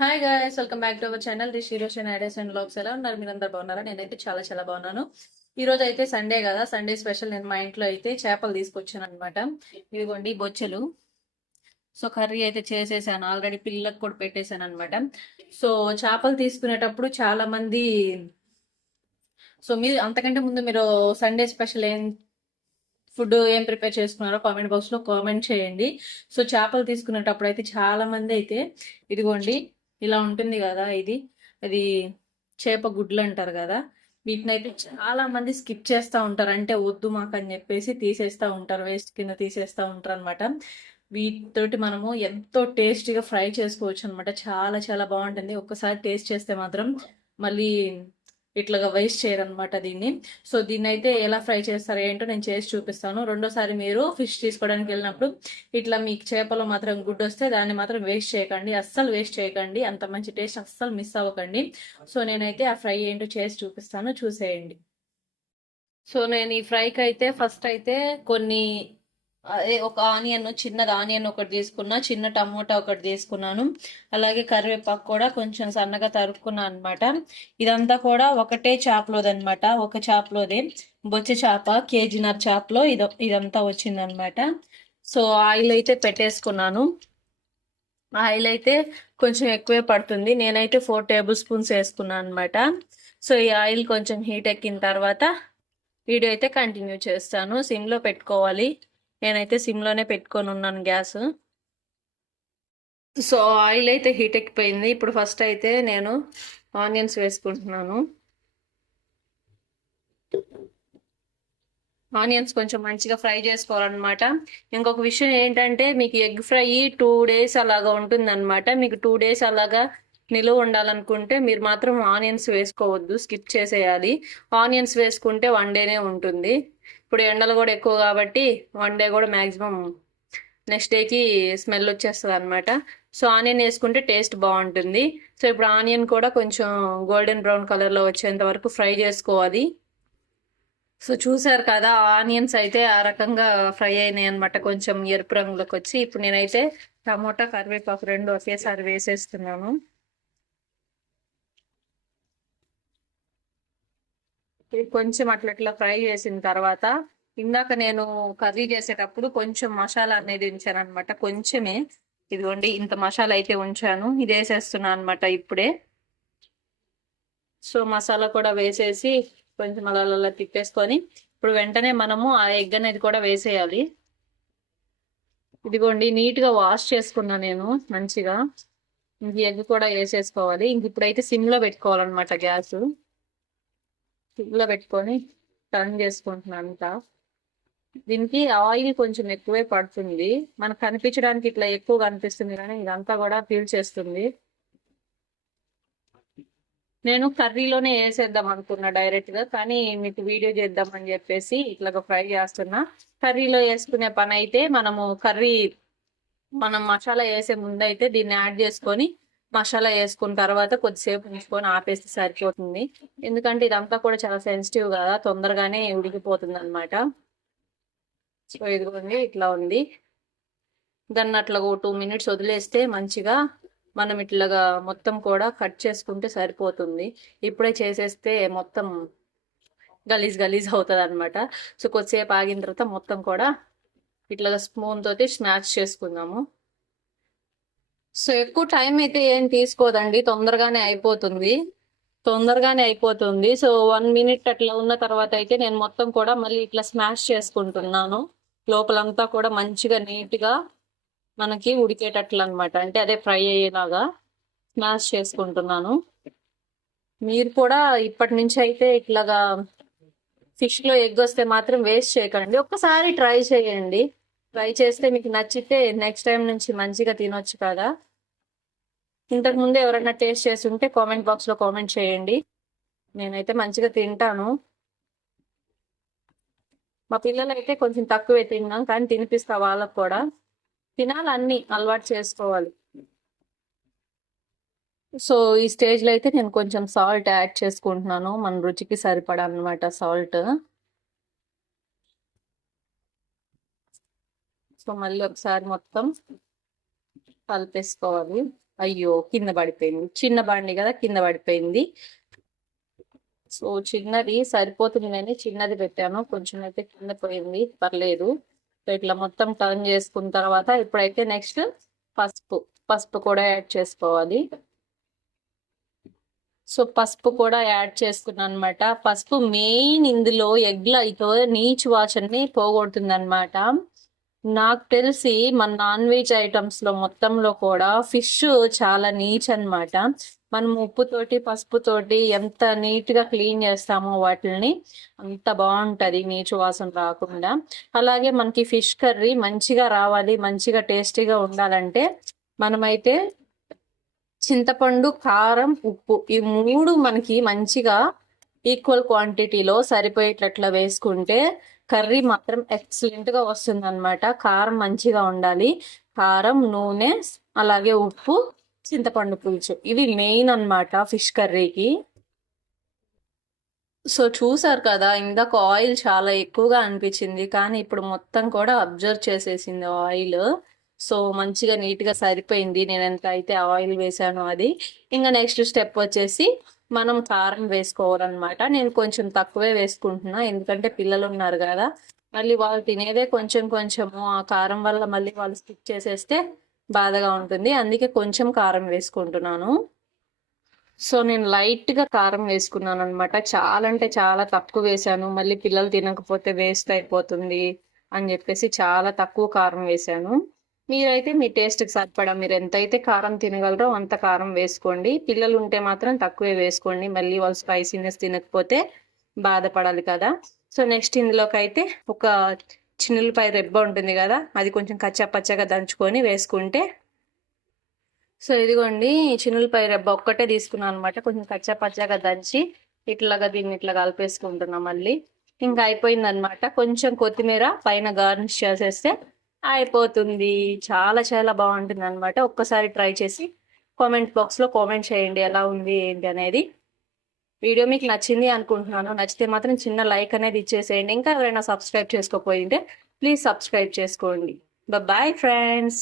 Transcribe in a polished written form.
Hi guys, welcome back to our channel Rishi Roshan ideas and blogs. ఎలా ఉన్నారు? మీరందరూ బాగున్నారా? నేనైతే చాలా చాలా బాగున్నాను. ఈ రోజు అయితే సండే కదా, సండే స్పెషల్. నేను మా ఇంట్లో అయితే చేపలు తీసుకొచ్చాను అనమాట. ఇదిగోండి బొచ్చెలు. సో కర్రీ అయితే చేసేసాను ఆల్రెడీ, పిల్లలకు కూడా పెట్టేశాను అనమాట. సో చేపలు తీసుకునేటప్పుడు చాలా మంది, సో మీరు అంతకంటే ముందు మీరు సండే స్పెషల్ ఫుడ్ ఏం ప్రిపేర్ చేసుకున్నారో కామెంట్ బాక్స్ లో కామెంట్ చేయండి. సో చేపలు తీసుకునేటప్పుడు అయితే చాలా మంది అయితే ఇదిగోండి ఇలా ఉంటుంది కదా, అది చేప గుడ్లు అంటారు కదా, వీటిని అయితే చాలా మంది స్కిప్ చేస్తూ ఉంటారు. అంటే వద్దు మాకు అని చెప్పేసి తీసేస్తూ ఉంటారు, వేస్ట్ కింద తీసేస్తూ ఉంటారు అనమాట. వీటితోటి మనము ఎంతో టేస్టీగా ఫ్రై చేసుకోవచ్చు అనమాట. చాలా చాలా బాగుంటుంది. ఒక్కసారి టేస్ట్ చేస్తే మాత్రం మళ్ళీ ఇట్లాగా వేస్ట్ చేయరనమాట దీన్ని. సో దీన్ని అయితే ఎలా ఫ్రై చేస్తారో ఏంటో నేను చేసి చూపిస్తాను. రెండోసారి మీరు ఫిష్ తీసుకోవడానికి వెళ్ళినప్పుడు ఇట్లా మీకు చేపలో మాత్రం గుడ్డు వస్తే దాన్ని మాత్రం వేస్ట్ చేయకండి, అస్సలు వేస్ట్ చేయకండి. అంత మంచి టేస్ట్ అస్సలు మిస్ అవ్వకండి. సో నేనైతే ఆ ఫ్రై ఏంటో చేసి చూపిస్తాను, చూసేయండి. సో నేను ఈ ఫ్రైకి అయితే ఫస్ట్ అయితే కొన్ని అదే ఒక ఆనియన్, చిన్నది ఆనియన్ ఒకటి తీసుకున్నా, చిన్న టమోటా ఒకటి తీసుకున్నాను, అలాగే కరివేపాకు కూడా కొంచెం సన్నగా తరుక్కున్నాను అనమాట. ఇదంతా కూడా ఒకటే చేపలోదనమాట, ఒక చేపలోదే. బొచ్చ చేప, కేజీన్నర చేపలో ఇదంతా వచ్చిందనమాట. సో ఆయిల్ అయితే పెట్టేసుకున్నాను. ఆయిల్ అయితే కొంచెం ఎక్కువే పడుతుంది. నేనైతే 4 టేబుల్ స్పూన్స్ వేసుకున్నాను అనమాట. సో ఈ ఆయిల్ కొంచెం హీట్ ఎక్కిన తర్వాత వీడియో అయితే కంటిన్యూ చేస్తాను. సిమ్లో పెట్టుకోవాలి. నేనైతే సిమ్లోనే పెట్టుకొని ఉన్నాను గ్యాస్. సో ఆయిల్ అయితే హీట్ ఎక్కిపోయింది. ఇప్పుడు ఫస్ట్ అయితే నేను ఆనియన్స్ వేసుకుంటున్నాను. ఆనియన్స్ కొంచెం మంచిగా ఫ్రై చేసుకోవాలన్నమాట. ఇంకొక విషయం ఏంటంటే, మీకు ఎగ్ ఫ్రై 2 డేస్ అలాగా ఉంటుందన్నమాట. మీకు 2 డేస్ అలాగా నిలువ ఉండాలనుకుంటే మీరు మాత్రం ఆనియన్స్ వేసుకోవద్దు, స్కిప్ చేసేయాలి. ఆనియన్స్ వేసుకుంటే 1 డేనే ఉంటుంది. ఇప్పుడు ఎండలు కూడా ఎక్కువ కాబట్టి 1 డే కూడా మ్యాక్సిమం నెక్స్ట్ డేకి స్మెల్ వచ్చేస్తుంది అనమాట. సో ఆనియన్ వేసుకుంటే టేస్ట్ బాగుంటుంది. సో ఇప్పుడు ఆనియన్ కూడా కొంచెం గోల్డెన్ బ్రౌన్ కలర్లో వచ్చేంత వరకు ఫ్రై చేసుకోవాలి. సో చూసారు కదా, ఆనియన్స్ అయితే ఆ రకంగా ఫ్రై అయినాయి అనమాట, కొంచెం ఎరుపు రంగులోకి వచ్చి. ఇప్పుడు నేనైతే టమోటా, కరివేపాకు రెండు ఒకేసారి వేసేస్తున్నాను. ఇది కొంచెం అట్లా ఫ్రై చేసిన తర్వాత, ఇందాక నేను కర్రీ చేసేటప్పుడు కొంచెం మసాలా అనేది ఉంచాను అనమాట, కొంచెమే. ఇదిగోండి ఇంత మసాలా అయితే ఉంచాను, ఇది వేసేస్తున్నాను అనమాట ఇప్పుడే. సో మసాలా కూడా వేసేసి కొంచెం అలా తిప్పేసుకొని ఇప్పుడు వెంటనే మనము ఆ ఎగ్ అనేది కూడా వేసేయాలి. ఇదిగోండి నీట్గా వాష్ చేసుకున్నా నేను మంచిగా. ఇంక ఎగ్ కూడా వేసేసుకోవాలి. ఇంక ఇప్పుడైతే సిమ్లో పెట్టుకోవాలన్నమాట గ్యాస్. సిమ్లో పెట్టుకొని టర్న్ చేసుకుంటున్నాను అంతా. దీనికి ఆయిల్ కొంచెం ఎక్కువే పడుతుంది. మనకు కనిపించడానికి ఇట్లా ఎక్కువ కనిపిస్తుంది, కానీ ఇదంతా కూడా పీల్ చేస్తుంది. నేను కర్రీలోనే వేసేద్దాం అనుకున్నా డైరెక్ట్ గా, కానీ మీకు వీడియో చేద్దామని చెప్పేసి ఇట్లాగా ఫ్రై చేస్తున్నా. కర్రీలో వేసుకునే పని అయితే మనం మసాలా వేసే ముందు అయితే దీన్ని యాడ్ చేసుకొని మసాలా వేసుకున్న తర్వాత కొద్దిసేపు ఉంచుకొని ఆపేస్తే సరిపోతుంది. ఎందుకంటే ఇదంతా కూడా చాలా సెన్సిటివ్ కదా, తొందరగానే ఉడికిపోతుంది అనమాట. సో ఇదిగోండి ఇట్లా ఉంది. దాన్ని అట్లా 2 మినిట్స్ వదిలేస్తే మంచిగా మనం ఇట్లాగా మొత్తం కూడా కట్ చేసుకుంటే సరిపోతుంది. ఇప్పుడే చేసేస్తే మొత్తం గలీజ్ అవుతుంది అనమాట. సో కొద్దిసేపు ఆగిన తర్వాత మొత్తం కూడా ఇట్లాగా స్పూన్ తోటి స్మాష్ చేసుకుందాము. సో ఎక్కువ టైం అయితే ఏం తీసుకోదండి, తొందరగానే అయిపోతుంది. సో 1 మినిట్ అట్లా ఉన్న తర్వాత అయితే నేను మొత్తం కూడా మళ్ళీ ఇట్లా స్మాష్ చేసుకుంటున్నాను. లోపలంతా కూడా మంచిగా నీట్గా మనకి ఉడికేటట్లు అనమాట, అంటే అదే ఫ్రై అయ్యేలాగా స్మాష్ చేసుకుంటున్నాను. మీరు కూడా ఇప్పటి నుంచి అయితే ఇట్లాగా ఫిష్ లో ఎగ్ వస్తే మాత్రం వేస్ట్ చేయకండి, ఒక్కసారి ట్రై చేయండి. ట్రై చేస్తే మీకు నచ్చితే నెక్స్ట్ టైం నుంచి మంచిగా తినొచ్చు కదా. ఇంతకు ముందు ఎవరైనా టేస్ట్ చేసి ఉంటే కామెంట్ బాక్స్ లో కామెంట్ చేయండి. నేనైతే మంచిగా తింటాను. మా పిల్లలు అయితే కొంచెం తక్కువే తిన్నాం, కానీ తినిపిస్తా వాళ్ళకు కూడా. తినాలి, అన్ని అలవాటు చేసుకోవాలి. సో ఈ స్టేజ్ లో అయితే నేను కొంచెం సాల్ట్ యాడ్ చేసుకుంటున్నాను, మన రుచికి సరిపడా అనమాట సాల్ట్. సో మళ్ళీ ఒకసారి మొత్తం కలిపేసుకోవాలి. అయ్యో కింద పడిపోయింది, చిన్న బండి కదా కింద పడిపోయింది. సో చిన్నది సరిపోతుందని చిన్నది పెట్టాను, కొంచెం అయితే కింద పోయింది, పర్లేదు. సో ఇట్లా మొత్తం టర్న్ చేసుకున్న తర్వాత ఇప్పుడైతే నెక్స్ట్ పసుపు పసుపు కూడా యాడ్ చేసుకోవాలి. సో పసుపు కూడా యాడ్ చేసుకున్నాను అనమాట. పసుపు మెయిన్ ఇందులో ఎగ్ల అయితే నీచు వాసనని పోగొడుతుంది అనమాట. నాకు తెలిసి మన నాన్ వెజ్ ఐటమ్స్ లో మొత్తంలో కూడా ఫిష్ చాలా నీచ్ అన్నమాట. మనం ఉప్పుతోటి పసుపుతోటి ఎంత నీట్ గా క్లీన్ చేస్తామో వాటిని అంత బాగుంటది, నీచు వాసన రాకుండా. అలాగే మనకి ఫిష్ కర్రీ మంచిగా రావాలి, మంచిగా టేస్టీగా ఉండాలంటే మనమైతే చింతపండు, కారం, ఉప్పు ఈ మూడు మనకి మంచిగా ఈక్వల్ క్వాంటిటీలో సరిపోయేటట్లా వేసుకుంటే కర్రీ మాత్రం ఎక్సలెంట్ గా వస్తుంది అనమాట. కారం మంచిగా ఉండాలి, కారం, నూనె, అలాగే ఉప్పు, చింతపండు పులుసు, ఇవి మెయిన్ అన్నమాట ఫిష్ కర్రీకి. సో చూసారు కదా, ఇందాక ఆయిల్ చాలా ఎక్కువగా అనిపించింది, కానీ ఇప్పుడు మొత్తం కూడా అబ్జర్వ్ చేసేసింది ఆయిల్. సో మంచిగా నీట్ గా సరిపోయింది నేను ఎంత అయితే ఆయిల్ వేసానో అది. ఇంకా నెక్స్ట్ స్టెప్ వచ్చేసి మనం కారం వేసుకోవాలన్నమాట. నేను కొంచెం తక్కువే వేసుకుంటున్నా, ఎందుకంటే పిల్లలు ఉన్నారు కదా, మళ్ళీ వాళ్ళు తినేదే కొంచెం కొంచెము, ఆ కారం వల్ల మళ్ళీ వాళ్ళు స్కిప్ చేసేస్తే బాధగా ఉంటుంది, అందుకే కొంచెం కారం వేసుకుంటున్నాను. సో నేను లైట్ గా కారం వేసుకున్నాను అనమాట, చాలా అంటే చాలా తక్కువ వేసాను, మళ్ళీ పిల్లలు తినకపోతే వేస్ట్ అయిపోతుంది అని చెప్పేసి చాలా తక్కువ కారం వేసాను. మీరైతే మీ టేస్ట్కి సరిపడా మీరు ఎంతైతే కారం తినగలరో అంత కారం వేసుకోండి. పిల్లలు ఉంటే మాత్రం తక్కువే వేసుకోండి, మళ్ళీ వాళ్ళు స్పైసీనెస్ తినకపోతే బాధపడాలి కదా. సో నెక్స్ట్ ఇందులోకి అయితే ఒక చిన్నులపాయ రెబ్బ ఉంటుంది కదా, అది కొంచెం కచ్చా పచ్చగా దంచుకొని వేసుకుంటే. సో ఇదిగోండి, చిన్నులపాయ రెబ్బ ఒక్కటే తీసుకున్నాను అనమాట, కొంచెం కచ్చా పచ్చగా దంచి ఇట్లాగా దీన్ని ఇట్లా కలిపేసుకుంటున్నాం. మళ్ళీ ఇంకా అయిపోయింది అనమాట. కొంచెం కొత్తిమీర పైన గార్నిష్ చేసేస్తే అయిపోతుంది. చాలా చాలా బాగుంటుంది అనమాట. ఒక్కసారి ట్రై చేసి కామెంట్ బాక్స్ లో కామెంట్ చేయండి ఎలా ఉంది ఏంటి అనేది. వీడియో మీకు నచ్చింది అనుకుంటున్నాను, నచ్చితే మాత్రం చిన్న లైక్ అనేది ఇచ్చేసేయండి. ఇంకా ఎవరైనా సబ్స్క్రైబ్ చేసుకోకపోయింటే ప్లీజ్ సబ్స్క్రైబ్ చేసుకోండి. Bye friends.